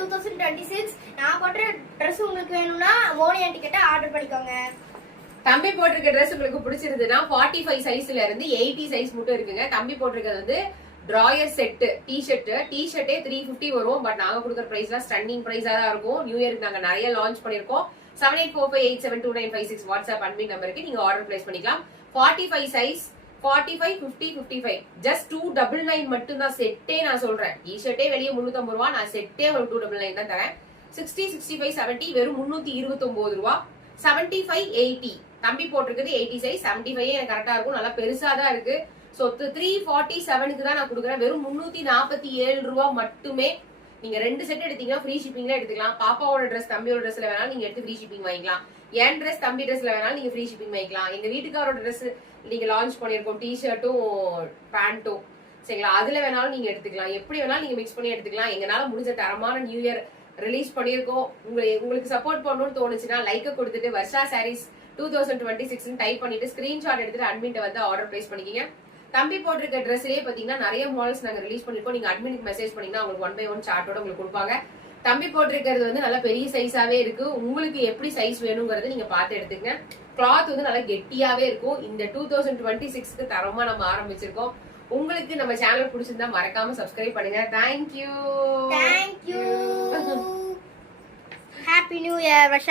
2026 நான் போட்ட ட்ரெஸ் உங்களுக்கு வேணும்னா மோனி ஆண்டி கிட்ட ஆர்டர் பண்ணிக்கோங்க. தம்பி போட்டிருக்க ட்ரெஸ் உங்களுக்கு பிடிச்சிருந்ததுன்னா 45 சைஸ்ல இருந்து 80 சைஸ் மட்டும் இருக்குங்க. தம்பி போட்டிருக்கிறது வந்து டிராயர் செட் டிஷர்ட்டே 350 வரும். பட் நாங்க கொடுக்குற பிரைஸ்லாம் ஸ்டன்னிங் பிரைஸா தான் இருக்கும். நியூ இயருக்கு நாங்க நிறைய லான்ச் பண்ணிருக்கோம். 7845872956 வாட்ஸ்அப் அட்மின் நம்பருக்கு நீங்க ஆர்டர் பிளேஸ் பண்ணிக்கலாம். 45 சைஸ் 45 50 55 ஜஸ்ட் 299 மட்டும் தான் செட்டே. நான் சொல்றேன் டிஷர்ட்டே வெளியே 350 ரூபா, நான் செட்டே உங்களுக்கு 299 தான் தரேன். 60 65 70 வெறும் 329 ரூபா. 75 80 தம்பி போட்டிருக்குது 80 சைஸ் 75 எனக்கு கரெக்டா இருக்கும். நல்லா பெருசா தான் இருக்கு. சோ 347க்கு தான் நான் கொடுக்குறேன். வெறும் 347 ரூபா மட்டுமே. நீங்க 2 செட் எடுத்தீங்கன்னா ஃப்ரீ ஷிப்பிங்ல எடுத்துக்கலாம். பாப்பாவோட ட்ரெஸ் தம்பியோட ட்ரெஸ்ல வேணாலும் நீங்க எடுத்து ஃப்ரீ ஷிப்பிங் வாங்கிக்கலாம். என் ட்ரெஸ் தம்பி ட்ரெஸ்ல வேணாலும் நீங்க ஃப்ரீ ஷிப்பிங் வாங்கிக்கலாம். எங்க வீட்டுக்காரோட ட்ரெஸ் நீங்க லான்ச் பண்ணிருக்கோம் டிஷர்ட்டும் பேண்ட்டும் சரிங்களா, அதுல வேணாலும் நீங்க எடுத்துக்கலாம். எப்படி வேணாலும் நீங்க மிக்ஸ் பண்ணி எடுத்துக்கலாம். எங்கனால முடிஞ்ச தரமான நியூ இயர் ரிலீஸ் பண்ணிருக்கோம். உங்களுக்கு சப்போர்ட் பண்ணணும்னு தோணுச்சுன்னா லைக்க கொடுத்துட்டு வர்ஷா சாரீஸ் 2026 டைப் பண்ணிட்டு ஸ்கிரீன்ஷாட் எடுத்துட்டு அட்மின்ட்ட வந்து ஆர்டர் பிளேஸ் பண்ணிக்கீங்க. தம்பி போட்டிருக்க ட்ரெஸ்லயே பாத்தீங்கன்னா நிறைய மாடல்ஸ் நாங்க ரிலீஸ் பண்ணிருக்கோம். நீங்க அட்மினுக்கு மெசேஜ் பண்ணீங்கன்னா உங்களுக்கு 1 by 1 சார்ட்டோட உங்களுக்கு கொடுப்பாங்க. தம்பி போட்டிருக்கிறது வந்து நல்ல பெரிய சைஸாவே இருக்கு. உங்களுக்கு எப்படி சைஸ் வேணுங்கிறது நீங்க பார்த்து எடுத்துக்கங்க. கிளாத் வந்து நல்லா கெட்டியாவே இருக்கும். இந்த 2026க்கு தரமா நம்ம ஆரம்பிச்சிருக்கோம். உங்களுக்கு நம்ம சேனல் பிடிச்சிருந்தா மறக்காம சப்ஸ்கிரைப் பண்ணுங்க. Thank you. Happy new year Varsha.